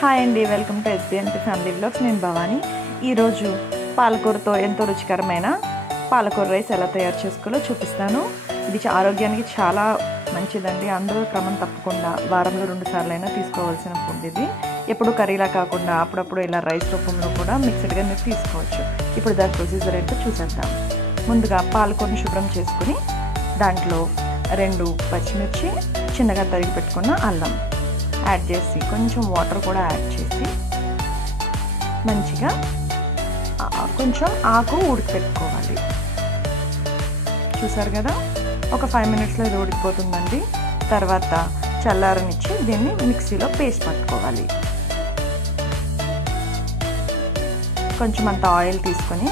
Hi అండి, welcome to ఎస్బీఎన్పి family vlogs. నేను భవాని. ఈరోజు పాలకూరతో ఎంతో రుచికరమైన పాలకూర రైస్ ఎలా తయారు చేసుకోవాలో చూపిస్తాను. ఇది ఆరోగ్యానికి చాలా మంచిదండి. అందరూ క్రమం తప్పకుండా వారంలో 2 సార్లైనా తీసుకోవాల్సిన ఫుడ్ ఇది. ఎప్పుడు కర్రీలా కాకుండా అప్పుడప్పుడు ఇలా రైస్ రూపంలో కూడా మిక్స్డ్గా మీరు తీసుకోవచ్చు. ఇప్పుడు దాని ప్రొసీజర్ ఏంటో చూసేద్దాం. ముందుగా పాలకూరని శుభ్రం చేసుకుని దాంట్లో 2 పచ్చిమిర్చి, చిన్నగా తరిగి పెట్టుకున్న అల్లం యాడ్ చేసి కొంచెం వాటర్ కూడా యాడ్ చేసి మంచిగా కొంచెం ఆకు ఉడకపెట్టుకోవాలి. చూసారు కదా, ఒక 5 మినిట్స్లో ఇది ఉడికిపోతుందండి. తర్వాత చల్లారనిచ్చి దీన్ని మిక్సీలో పేస్ట్ పట్టుకోవాలి. కొంచెం అంత ఆయిల్ తీసుకొని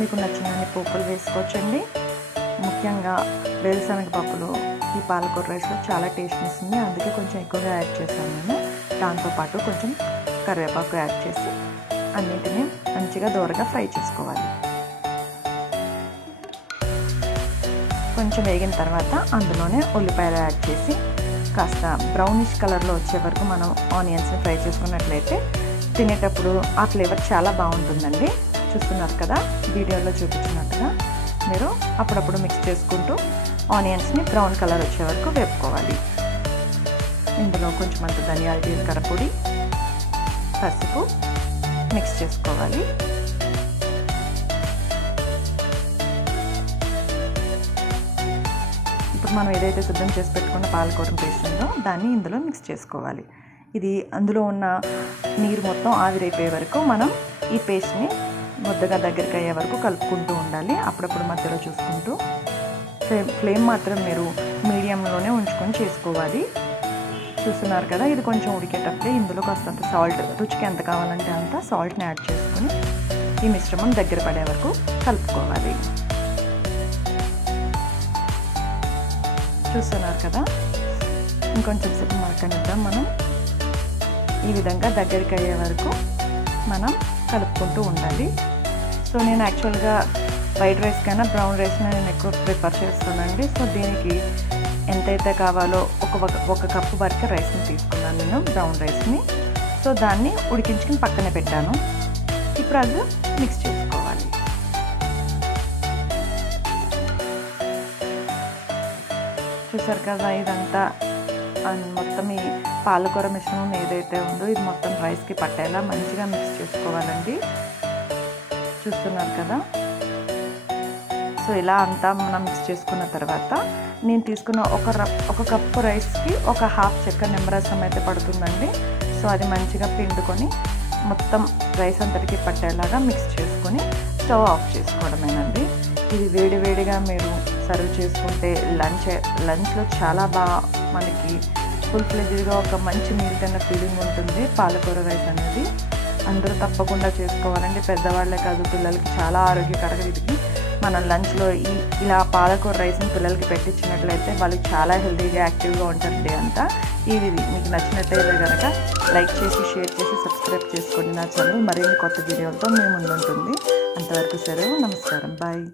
మీకు నచ్చినన్ని పోపులు వేసుకోవచ్చండి. ముఖ్యంగా వేరుశనగ పప్పులు ఈ పాలకూర రైస్లో చాలా టేస్ట్ ఇస్తుంది, అందుకే కొంచెం ఎక్కువగా యాడ్ చేశాను నేను. దాంతోపాటు కొంచెం కరివేపాకు యాడ్ చేసి అన్నింటినీ మంచిగా దోరగా ఫ్రై చేసుకోవాలి. కొంచెం వేగిన తర్వాత అందులోనే ఉల్లిపాయలు యాడ్ చేసి కాస్త బ్రౌనిష్ కలర్లో వచ్చే వరకు మనం ఆనియన్స్ని ఫ్రై చేసుకున్నట్లయితే తినేటప్పుడు ఆ ఫ్లేవర్ చాలా బాగుంటుందండి. చూస్తున్నారు కదా, వీడియోలో చూపించినట్టుగా మీరు అప్పుడప్పుడు మిక్స్ చేసుకుంటూ ఆనియన్స్ని బ్రౌన్ కలర్ వచ్చే వరకు వేపుకోవాలి. ఇందులో కొంచెం అంత ధనియాల జీలకర్ర పొడి, పసుపు మిక్స్ చేసుకోవాలి. ఇప్పుడు మనం ఏదైతే సిద్ధం చేసి పెట్టుకున్న పాలకూర పేస్ట్ ఉందో దాన్ని ఇందులో మిక్స్ చేసుకోవాలి. ఇది అందులో ఉన్న నీరు మొత్తం ఆవిరైపోయే వరకు మనం ఈ పేస్ట్ని ముద్దగా దగ్గరికి అయ్యే వరకు కలుపుకుంటూ ఉండాలి. అప్పుడప్పుడు మధ్యలో చూసుకుంటూ ఫ్లేమ్ మాత్రం మీరు మీడియంలోనే ఉంచుకొని చేసుకోవాలి. చూస్తున్నారు కదా, ఇది కొంచెం ఉడికేటప్పుడే ఇందులో కాస్తంత సాల్ట్, రుచికి ఎంత కావాలంటే అంత సాల్ట్ని యాడ్ చేసుకొని ఈ మిశ్రమం దగ్గర పడే వరకు కలుపుకోవాలి. చూస్తున్నారు కదా, ఇంకొంచెం సేపు మరకనిద్దాం. మనం ఈ విధంగా దగ్గరికి అయ్యే వరకు మనం కలుపుకుంటూ ఉండాలి. సో నేను యాక్చువల్గా వైట్ రైస్ కన్నా బ్రౌన్ రైస్ని నేను ఎక్కువ ప్రిఫర్ చేస్తానండి. సో దీనికి ఎంతైతే కావాలో ఒక కప్పు వరకు రైస్ని తీసుకున్నాను నేను, బ్రౌన్ రైస్ని. సో దాన్ని ఉడికించుకుని పక్కనే పెట్టాను. ఇప్పుడు అది మిక్స్ చేసుకోవాలి. చూసారు కదా, ఇదంతా మొత్తం ఈ పాలకూర మిశ్రమం ఏదైతే ఉందో ఇది మొత్తం రైస్కి పట్టేలా మంచిగా మిక్స్ చేసుకోవాలండి. చూస్తున్నారు కదా, సో ఇలా అంతా మనం మిక్స్ చేసుకున్న తర్వాత నేను తీసుకున్న ఒక కప్పు రైస్కి ఒక హాఫ్ చెక్క నిమ్మరసం అయితే పడుతుందండి. సో అది మంచిగా పిండుకొని మొత్తం రైస్ అంతటికి పట్టేలాగా మిక్స్ చేసుకొని స్టవ్ ఆఫ్ చేసుకోవడమేనండి. ఇది వేడివేడిగా మీరు సర్వ్ చేసుకుంటే లంచ్లో చాలా బాగా మనకి ఫుల్ ఫ్లెడ్జ్డ్గా ఒక మంచి మీల్ తిన్న ఫీలింగ్ ఉంటుంది. పాలకూర రైస్ అనేది అందరూ తప్పకుండా చేసుకోవాలండి. పెద్దవాళ్ళే కాదు, పిల్లలకి చాలా ఆరోగ్యకరంగా. ఇది మనం లంచ్లో ఇలా పాలకూర రైస్ని పిల్లలకి పెట్టించినట్లయితే వాళ్ళు చాలా హెల్తీగా యాక్టివ్గా ఉంటుంది అంతా. ఇది మీకు నచ్చినట్లయితే కనుక లైక్ చేసి, షేర్ చేసి, సబ్స్క్రైబ్ చేసుకోండి నా ఛానల్. మరిన్ని కొత్త వీడియోలతో మీ ముందు ఉంటుంది. అంతవరకు సెలవు, నమస్కారం, బాయ్.